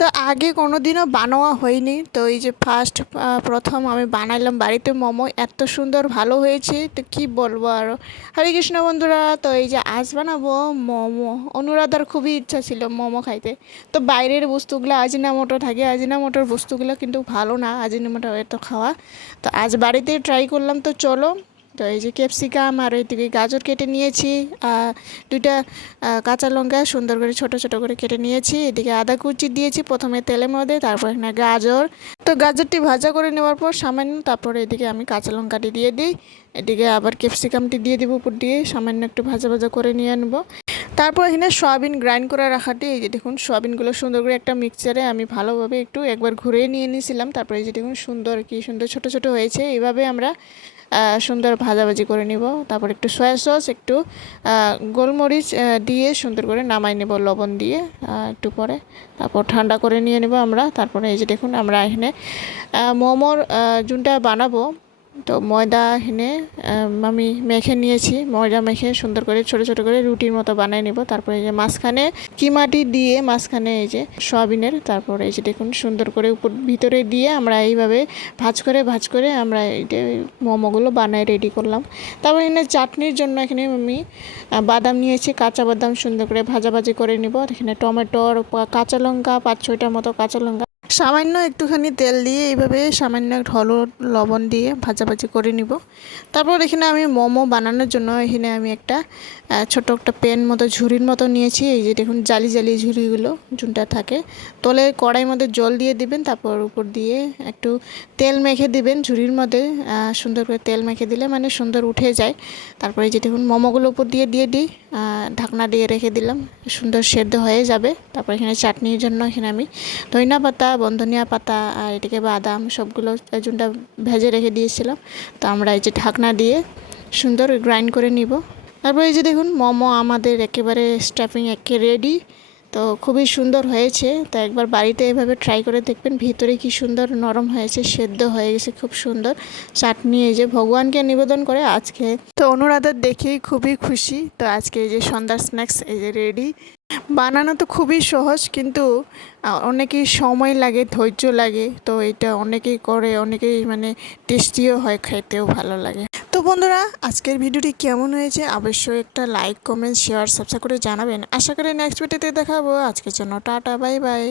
তো আগে কোনো দিনও বানানো হয়নি, তো এই যে ফার্স্ট প্রথম আমি বানাইলাম বাড়িতে মোমো। এত সুন্দর ভালো হয়েছে, তো কি বলবো আরও। হরে কৃষ্ণ বন্ধুরা, তো এই যে আজ বানাবো মোমো। অনুরাধার খুবই ইচ্ছা ছিল মোমো খাইতে। তো বাইরের বস্তুগুলো আজিনামোটো থাকে, আজিনামোটোর বস্তুগুলো কিন্তু ভালো না, আজিনামোটো এত খাওয়া। তো আজ বাড়িতে ট্রাই করলাম, তো চলো। তো এই যে ক্যাপসিকাম আর এইদিকে গাজর কেটে নিয়েছি, দুইটা কাঁচা লঙ্কা সুন্দর করে ছোট ছোট করে কেটে নিয়েছি। এদিকে আদা কুচি দিয়েছি প্রথমে তেলের মধ্যে, তারপর এখানে গাজর। তো গাজরটি ভাজা করে নেওয়ার পর সামান্য, তারপরে এদিকে আমি কাঁচা লঙ্কাটি দিয়ে দিই। এদিকে আবার ক্যাপসিকামটি দিয়ে দিব উপর দিয়ে, সামান্য একটু ভাজা ভাজা করে নিয়ে নেবো। তারপর এখানে সয়াবিন গ্রাইন্ড করে রাখাটি, এই যে দেখুন সয়াবিনগুলো সুন্দর করে একটা মিক্সচারে আমি ভালোভাবে একটু একবার ঘুরিয়ে নিয়ে নিয়েছিলাম। তারপরে এই যে দেখুন সুন্দর কি সুন্দর ছোট ছোট হয়েছে। এইভাবে আমরা সুন্দর ভাজাভাজি করে নিব। তারপর একটু সয়া সস, একটু গোলমরিচ দিয়ে সুন্দর করে নামাই নেব লবণ দিয়ে একটু পরে। তারপর ঠান্ডা করে নিয়ে নেব আমরা। তারপরে এই যে দেখুন আমরা এখানে মোমোর জুনটা বানাবো। তো ময়দা এখানে আমি মেখে নিয়েছি, ময়দা মেখে সুন্দর করে ছোট ছোট করে রুটির মতো বানিয়ে নেব। তারপরে এই যে মাঝখানে কিমাটি দিয়ে মাঝখানে এই যে সয়াবিনের, তারপরে এই যে দেখুন সুন্দর করে উপর ভিতরে দিয়ে আমরা এইভাবে ভাজ করে আমরা এইটা মোমোগুলো বানায় রেডি করলাম। তারপর এখানে চাটনির জন্য এখানে আমি বাদাম নিয়েছি, কাঁচা বাদাম সুন্দর করে ভাজাভাজি করে নিব। এখানে টমেটোর কাঁচা লঙ্কা 5-6টার মতো কাঁচা লঙ্কা, সামান্য একটুখানি তেল দিয়ে এইভাবে সামান্য হলুদ লবণ দিয়ে ভাজাভাজি করে নিব। তারপর এখানে আমি মোমো বানানোর জন্য এখানে আমি একটা ছোট একটা প্যান মতো ঝুড়ির মতো নিয়েছি। এই যে দেখুন জালি জালি ঝুড়িগুলো জুনটা থাকে, তলে কড়াইয়ের মধ্যে জল দিয়ে দিবেন, তারপর উপর দিয়ে একটু তেল মেখে দিবেন ঝুড়ির মধ্যে। সুন্দর করে তেল মেখে দিলে মানে সুন্দর উঠে যায়। তারপরে এই যে দেখুন মোমোগুলো উপর দিয়ে দিই, ঢাকনা দিয়ে রেখে দিলাম, সুন্দর সেদ্ধ হয়ে যাবে। তারপর এখানে চাটনির জন্য এখানে আমি ধনিয়া পাতা, বন্ধনিয়া পাতা আর এদিকে বাদাম সবগুলো চুনটা ভেজে রেখে দিয়েছিলাম। তো আমরা এই যে ঢাকনা দিয়ে সুন্দর গ্রাইন্ড করে নিব। তারপর এই যে দেখুন মোমো আমাদের একেবারে স্টাফিং একে রেডি। তো খুবই সুন্দর হয়েছে, তো একবার বাড়িতে এভাবে ট্রাই করে দেখবেন। ভিতরে কি সুন্দর নরম হয়েছে, সেদ্ধ হয়ে গেছে খুব সুন্দর। চাটনি এই যে ভগবানকে নিবেদন করে আজকে। তো অনুরাধার দেখেই খুবই খুশি। তো আজকে এই যে সন্ধ্যার স্ন্যাক্স এই যে রেডি। বানানো তো খুবই সহজ, কিন্তু অনেকেই সময় লাগে, ধৈর্য লাগে। তো এটা অনেকেই করে, অনেকেই মানে টেস্টিও হয়, খাইতেও ভালো লাগে। তো বন্ধুরা, আজকের ভিডিওটি কেমন হয়েছে অবশ্যই একটা লাইক, কমেন্ট, শেয়ার, সাবস্ক্রাইব করে জানাবেন। আশা করি নেক্সট ভিডিওতে দেখাবো। আজকের জন্য টাটা, বাই বাই।